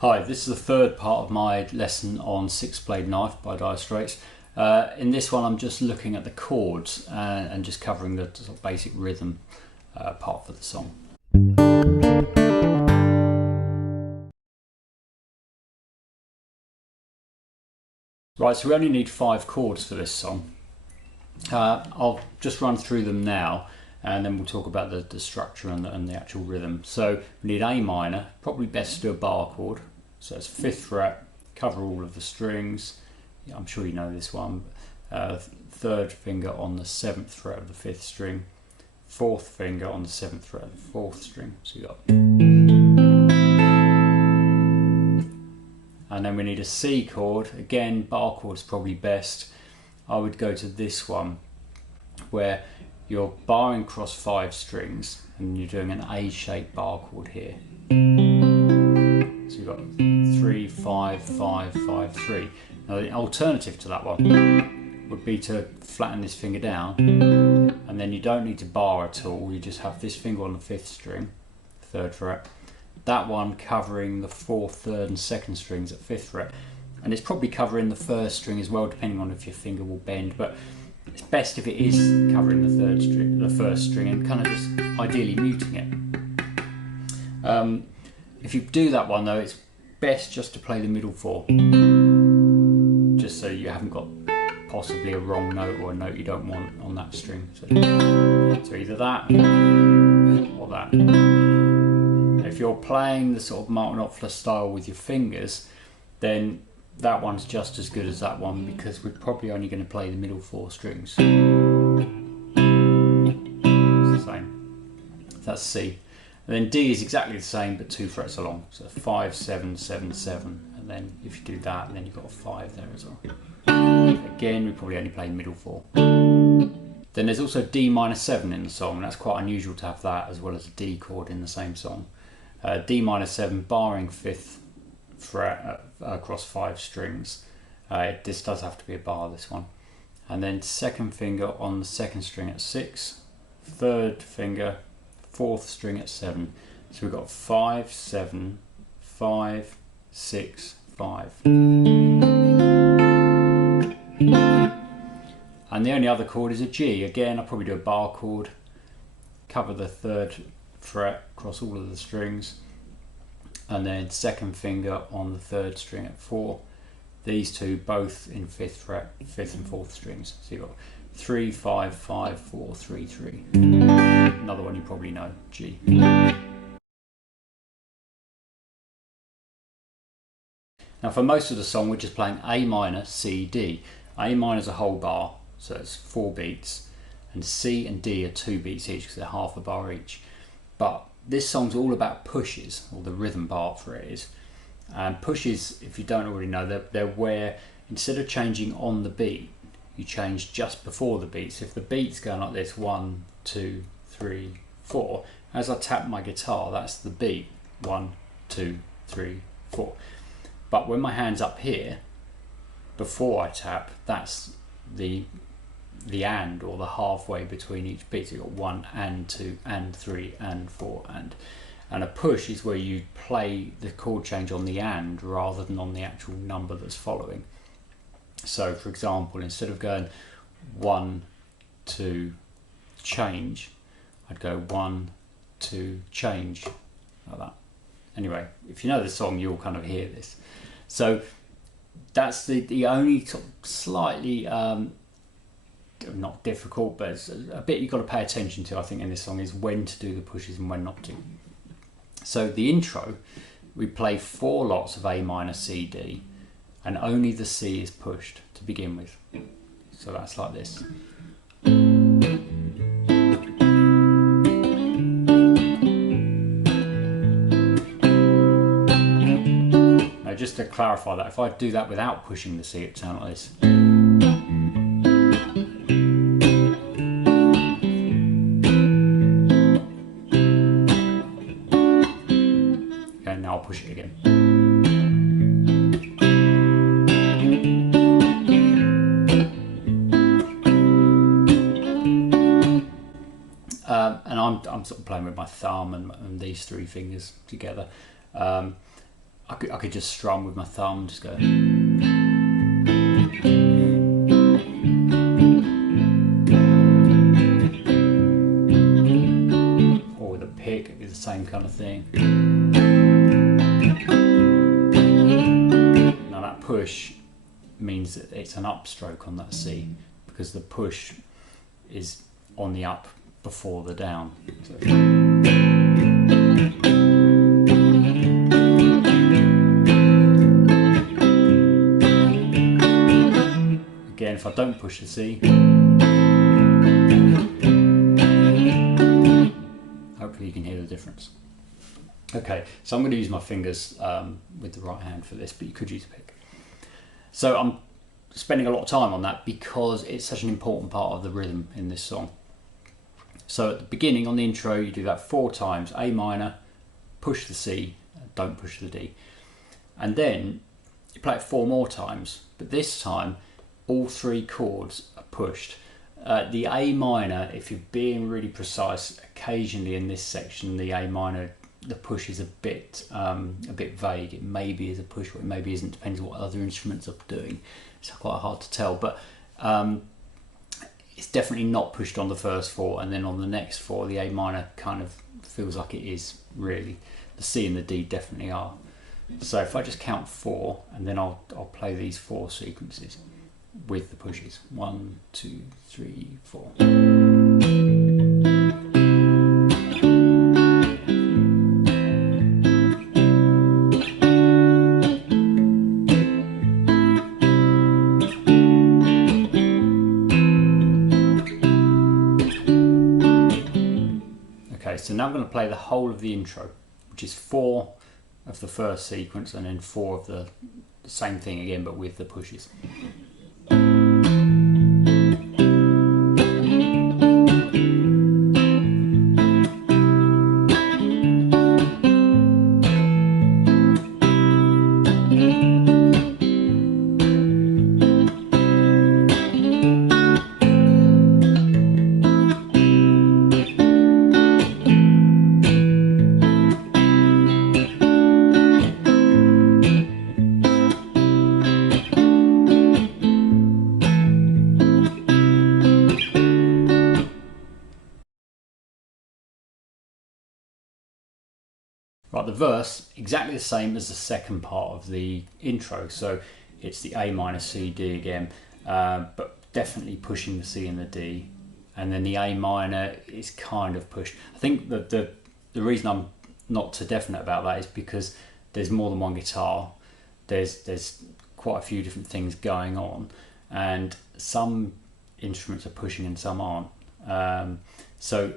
Hi, this is the third part of my lesson on Six Blade Knife by Dire Straits. In this one I'm just looking at the chords and just covering the sort of basic rhythm part for the song. Right, so we only need 5 chords for this song. I'll just run through them now and then we'll talk about the structure and the actual rhythm. So we need A minor, probably best to do a bar chord. So it's 5th fret, cover all of the strings. I'm sure you know this one. 3rd finger on the 7th fret of the 5th string, 4th finger on the 7th fret of the 4th string. So you got, and then we need a C chord. Again, bar chord is probably best. I would go to this one where you're barring across 5 strings and you're doing an A-shaped bar chord here. So you've got 3, 5, 5, 5, 3. Now the alternative to that one would be to flatten this finger down, and then you don't need to bar at all. You just have this finger on the 5th string, 3rd fret, that one covering the 4th, 3rd and 2nd strings at 5th fret, and it's probably covering the 1st string as well, depending on if your finger will bend, but it's best if it is covering the 3rd string, the 1st string, and kind of just ideally muting it. If you do that one though, it's best just to play the middle 4, just so you haven't got possibly a wrong note or a note you don't want on that string. So either that or that. If you're playing the sort of Martin Knopfler style with your fingers, then that one's just as good as that one, because we're probably only going to play the middle 4 strings. It's the same. That's C. And then D is exactly the same, but 2 frets along. So 5, 7, 7, 7. And then if you do that, then you've got a 5 there as well. Again, we probably only play middle 4. Then there's also D minor 7 in the song. And that's quite unusual to have that as well as a D chord in the same song. D minor 7, barring 5th fret across 5 strings. This does have to be a bar, this one. And then 2nd finger on the 2nd string at 6, 3rd finger, 4th string at 7. So we've got 5, 7, 5, 6, 5. And the only other chord is a G. Again, I'll probably do a bar chord, cover the 3rd fret across all of the strings, and then 2nd finger on the 3rd string at 4. These two both in 5th fret, 5th and 4th strings. So you've got 3, 5, 5, 4, 3, 3. Another one you probably know, G. Now for most of the song we're just playing A minor, C, D. A minor is a whole bar, so it's 4 beats, and C and D are 2 beats each because they're half a bar each. But this song's all about pushes, or the rhythm part for it is. And pushes, if you don't already know, they're where instead of changing on the beat, you change just before the beat. So if the beat's going like this, 1, 2, 3, 4, as I tap my guitar, that's the beat, 1, 2, 3, 4. But when my hand's up here, before I tap, that's the and, or the halfway between each beat. So you've got 1 and 2 and 3 and 4 and a push is where you play the chord change on the and rather than on the actual number that's following. So for example, instead of going 1, 2, change, I'd go 1, 2, change, like that. Anyway, if you know the song, you'll kind of hear this. So that's the only slightly not difficult, but it's a bit you've got to pay attention to, I think, in this song, is when to do the pushes and when not to. So the intro, we play 4 lots of A minor, C, D, and only the C is pushed to begin with. So that's like this. Now just to clarify that, if I do that without pushing the C, it sounds like this. Now I'll push it again. And I'm sort of playing with my thumb and these 3 fingers together. I could just strum with my thumb, just go. Or with a pick, it's the same kind of thing. Now that push means that it's an upstroke on that C, because the push is on the up before the down. So, again, if I don't push the C, hopefully you can hear the difference. Okay, so I'm going to use my fingers with the right hand for this, but you could use a pick. So I'm spending a lot of time on that because it's such an important part of the rhythm in this song. So at the beginning, on the intro, you do that 4 times, A minor, push the C, don't push the D. And then you play it 4 more times, but this time all 3 chords are pushed. The A minor, if you're being really precise, occasionally in this section, the A minor, the push is a bit vague. It maybe is a push, or it maybe isn't, depends on what other instruments are doing. It's quite hard to tell, but it's definitely not pushed on the first 4, and then on the next 4, the A minor kind of feels like it is really. The C and the D definitely are. So if I just count 4, and then I'll play these 4 sequences with the pushes. 1, 2, 3, 4. So now I'm going to play the whole of the intro, which is 4 of the first sequence and then 4 of the same thing again, but with the pushes. Right, the verse, exactly the same as the second part of the intro. So it's the A minor, C, D again, but definitely pushing the C and the D. And then the A minor is kind of pushed. I think that the reason I'm not too definite about that is because there's more than one guitar. There's quite a few different things going on, and some instruments are pushing and some aren't. So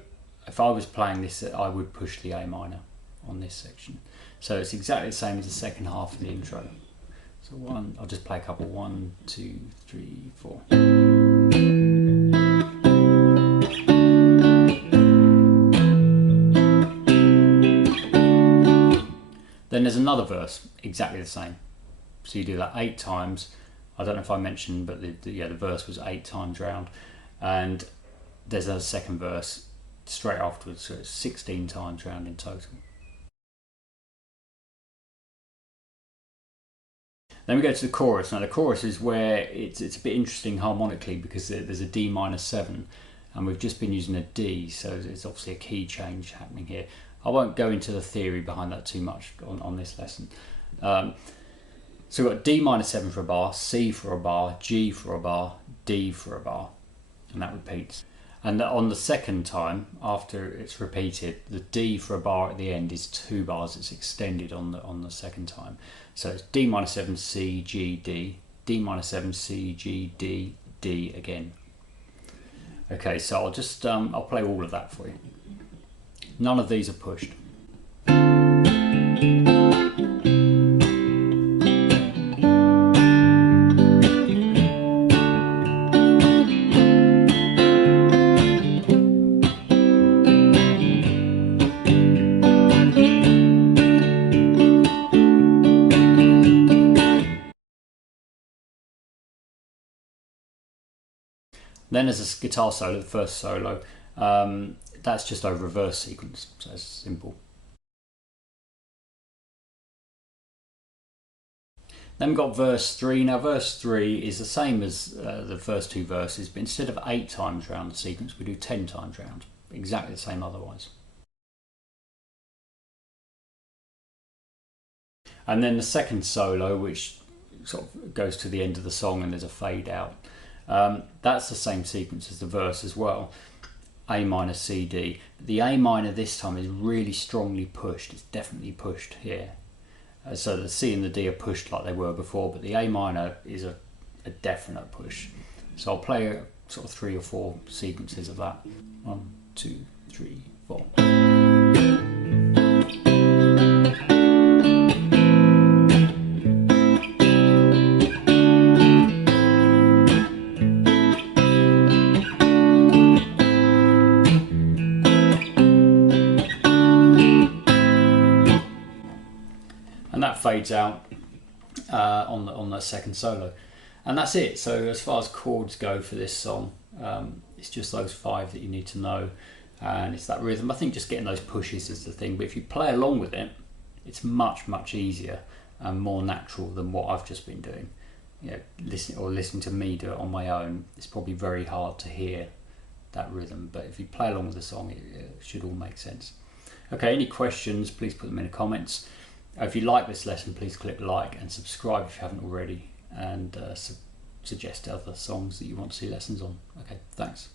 if I was playing this, I would push the A minor on this section. So it's exactly the same as the second half of the intro. So I'll just play a couple. 1, 2, 3, 4. Then there's another verse, exactly the same. So you do that 8 times. I don't know if I mentioned, but the verse was 8 times round, and there's a second verse straight afterwards, so it's 16 times round in total. Then we go to the chorus. Now the chorus is where it's a bit interesting harmonically, because there's a D minor 7 and we've just been using a D, so there's obviously a key change happening here. I won't go into the theory behind that too much on this lesson. So we've got D minor 7 for a bar, C for a bar, G for a bar, D for a bar, and that repeats. And on the second time, after it's repeated, the D for a bar at the end is 2 bars. It's extended on the second time. So it's D minor 7, C, G, D, D minor 7, C, G, D, D again. Okay, so I'll just I'll play all of that for you. None of these are pushed. Then there's a guitar solo, the first solo. That's just over a verse sequence, so it's simple. Then we've got verse 3. Now verse 3 is the same as the first two verses, but instead of 8 times round the sequence, we do 10 times round. Exactly the same otherwise. And then the second solo, which sort of goes to the end of the song and there's a fade out. That's the same sequence as the verse as well. A minor, C, D. The A minor this time is really strongly pushed. It's definitely pushed here. So the C and the D are pushed like they were before, but the A minor is a definite push. So I'll play sort of 3 or 4 sequences of that. 1, 2, 3, 4. And that fades out on the second solo, and that's it. So as far as chords go for this song, it's just those 5 that you need to know, and it's that rhythm. I think just getting those pushes is the thing, but if you play along with it, it's much easier and more natural than what I've just been doing. You know, listening to me do it on my own, it's probably very hard to hear that rhythm, but if you play along with the song, it should all make sense. Okay, any questions, please put them in the comments. If you like this lesson, please click like and subscribe if you haven't already, and suggest other songs that you want to see lessons on. Okay, thanks.